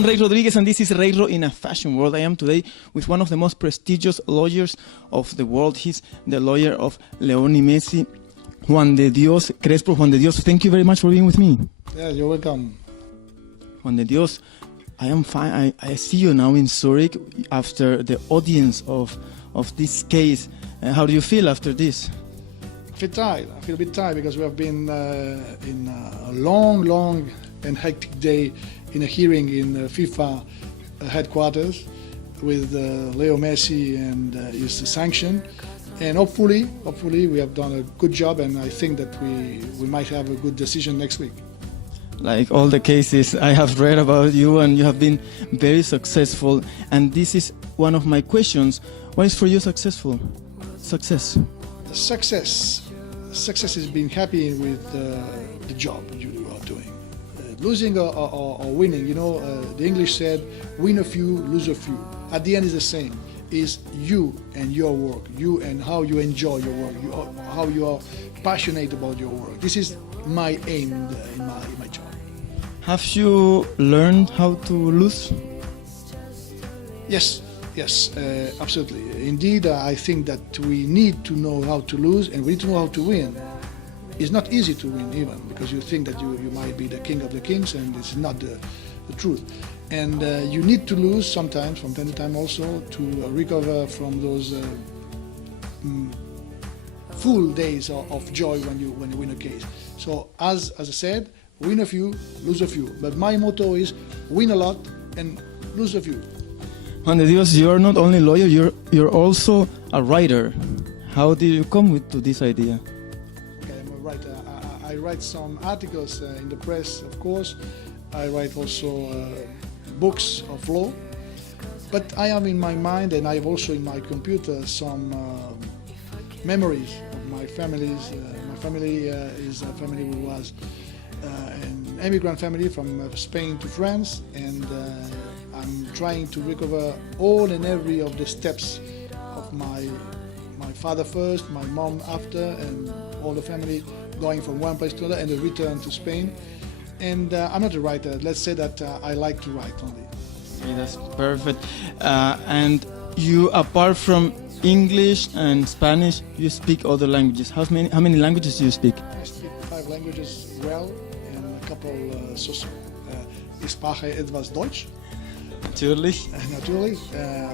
I'm Ray Rodriguez, and this is REYRO in a Fashion World. I am today with one of the most prestigious lawyers of the world. He's the lawyer of Leoni Messi, Juan de Dios Crespo. Juan de Dios, thank you very much for being with me. Yeah, you're welcome. Juan de Dios, I am fine. I see you now in Zurich after the audience of this case. How do you feel after this? I feel tired. I feel a bit tired because we have been in a long and hectic day in a hearing in FIFA headquarters with Leo Messi and his sanction. And hopefully we have done a good job, and I think that we might have a good decision next week. Like all the cases I have read about you, and you have been very successful. And this is one of my questions. What is for you success? Success is being happy with the job you are doing. Losing or winning, the English said, win a few, lose a few. At the end is the same. Is you and your work, you and how you enjoy your work, how you are passionate about your work. This is my aim in my job. Have you learned how to lose? Yes, absolutely. Indeed, I think that we need to know how to lose, and we need to know how to win. It's not easy to win even, because you think that you might be the king of the kings, and it's not the truth. And you need to lose sometimes, from time to time also, to recover from those full days of joy when you win a case. So as I said, win a few, lose a few. But my motto is win a lot and lose a few. Juan de Dios, you're not only a lawyer, you're also a writer. How did you come to this idea? Okay, I'm a writer. I write some articles in the press, of course. I write also books of law. But I have in my mind, and I have also in my computer, some memories of my families. My family is a family who was an immigrant family from Spain to France, and I'm trying to recover all and every of the steps of my father first, my mom after, and all the family going from one place to another, and the return to Spain. And I'm not a writer. Let's say that I like to write only. Okay, that's perfect. And you, apart from English and Spanish, you speak other languages. How many languages do you speak? I speak 5 languages well, and a couple ich spreche etwas Deutsch. Natürlich. Naturally,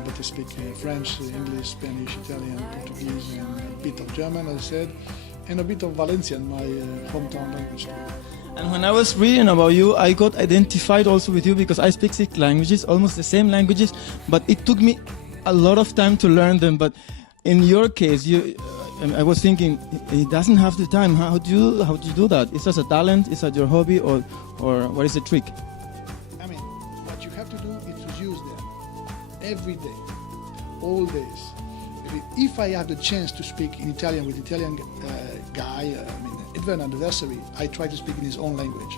but I speak French, English, Spanish, Italian, Portuguese, and a bit of German, as I said, and a bit of Valencian, my hometown language too. And when I was reading about you, I got identified also with you because I speak 6 languages, almost the same languages, but it took me a lot of time to learn them. But in your case, I was thinking, he doesn't have the time. How do you do that? Is that a talent? Is that your hobby, or what is the trick? I mean, what you have to do is to use them every day, all days. If I have the chance to speak in Italian with Italian guy, even an adversary, I try to speak in his own language,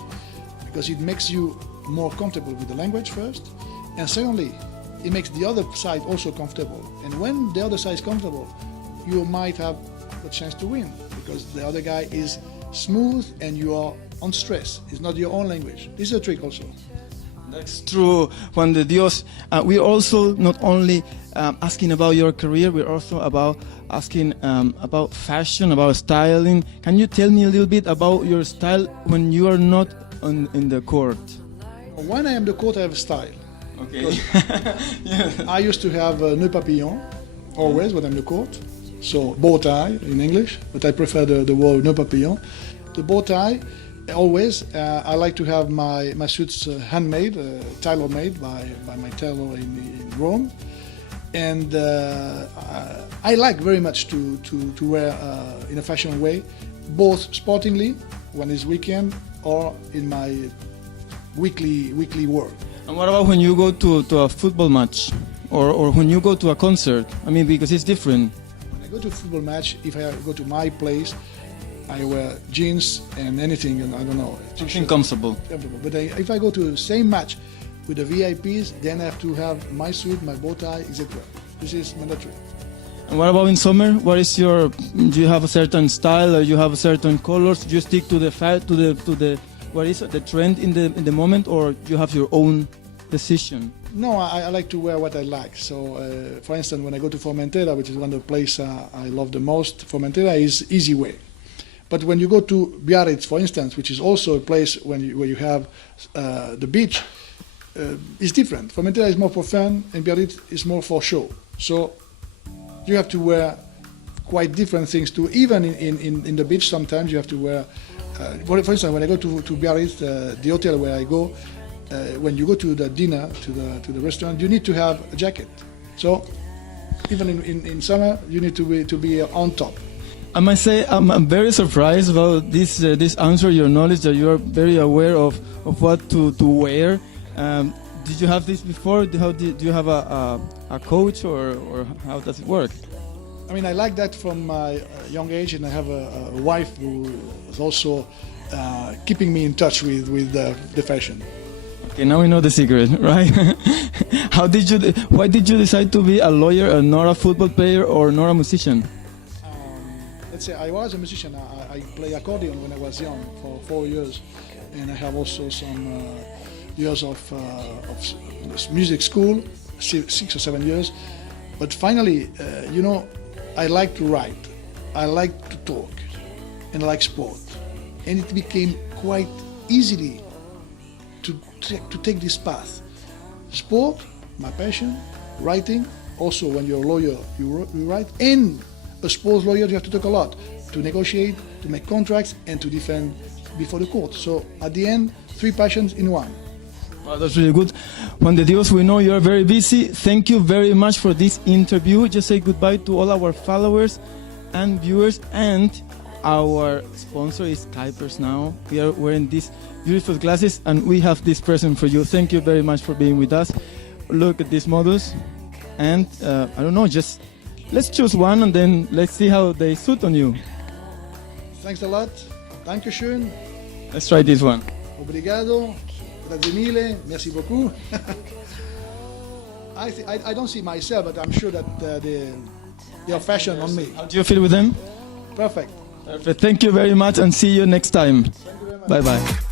because it makes you more comfortable with the language first, and secondly, it makes the other side also comfortable. And when the other side is comfortable, you might have a chance to win, because the other guy is smooth and you are on stress. It's not your own language. This is a trick also. That's true, Juan de Dios. We're also not only asking about your career, we're also asking about fashion, about styling. Can you tell me a little bit about your style when you are not in the court? When I am in the court, I have a style. Okay. Yeah. I used to have a nœud papillon, always when I'm in the court. So bow tie in English, but I prefer the word nœud papillon. The bow tie, always. I like to have my suits handmade, tailor-made by my tailor in Rome. And I like very much to wear in a fashion way, both sportingly, when it's weekend, or in my weekly work. And what about when you go to a football match, or when you go to a concert? I mean, because it's different. When I go to a football match, if I go to my place, I wear jeans and anything, and I don't know. Something comfortable. But if I go to the same match with the VIPs, then I have to have my suit, my bow tie, etc. This is mandatory. And what about in summer? What is do you have a certain style, or you have certain colors? Do you stick to the what is it, the trend in the moment, or do you have your own decision? No, I like to wear what I like. So, for instance, when I go to Formentera, which is one of the places I love the most, Formentera is easy way. But when you go to Biarritz, for instance, which is also a place where you have the beach, it's different. Formentera is more for fun, and Biarritz is more for show. So you have to wear quite different things too. Even in the beach, sometimes you have to wear. For instance, when I go to Biarritz, the hotel where I go, when you go to the dinner, to the restaurant, you need to have a jacket. So even in summer, you need to be on top. I must say I'm very surprised about this answer, your knowledge, that you are very aware of what to wear. Did you have this before? Do you have a coach or how does it work? I mean, I like that from my young age, and I have a wife who is also keeping me in touch with the fashion. Okay, now we know the secret, right? Why did you decide to be a lawyer and not a football player or not a musician? Let's say I was a musician. I play accordion when I was young for 4 years, and I have also some years of music school, 6 or 7 years. But finally, I like to write, I like to talk, and I like sport. And it became quite easily to take this path. Sport, my passion, writing, also when you're a lawyer, you write, and a sports lawyer, you have to talk a lot, to negotiate, to make contracts, and to defend before the court. So at the end, 3 passions in one. Wow, that's really good. Juan de Dios, we know you're very busy. Thank you very much for this interview. Just say goodbye to all our followers and viewers, and our sponsor is Kuipers now. We are wearing these beautiful glasses, and we have this present for you. Thank you very much for being with us. Look at these models, and I don't know, just let's choose one and then let's see how they suit on you. Thanks a lot. Dankeschön. Let's try this one. Obrigado. Grazie mille. Merci beaucoup. I don't see myself, but I'm sure that they are fashion on me. How do you feel with them? Perfect. Perfect. Thank you very much, and see you next time. Thank you very much. Bye-bye.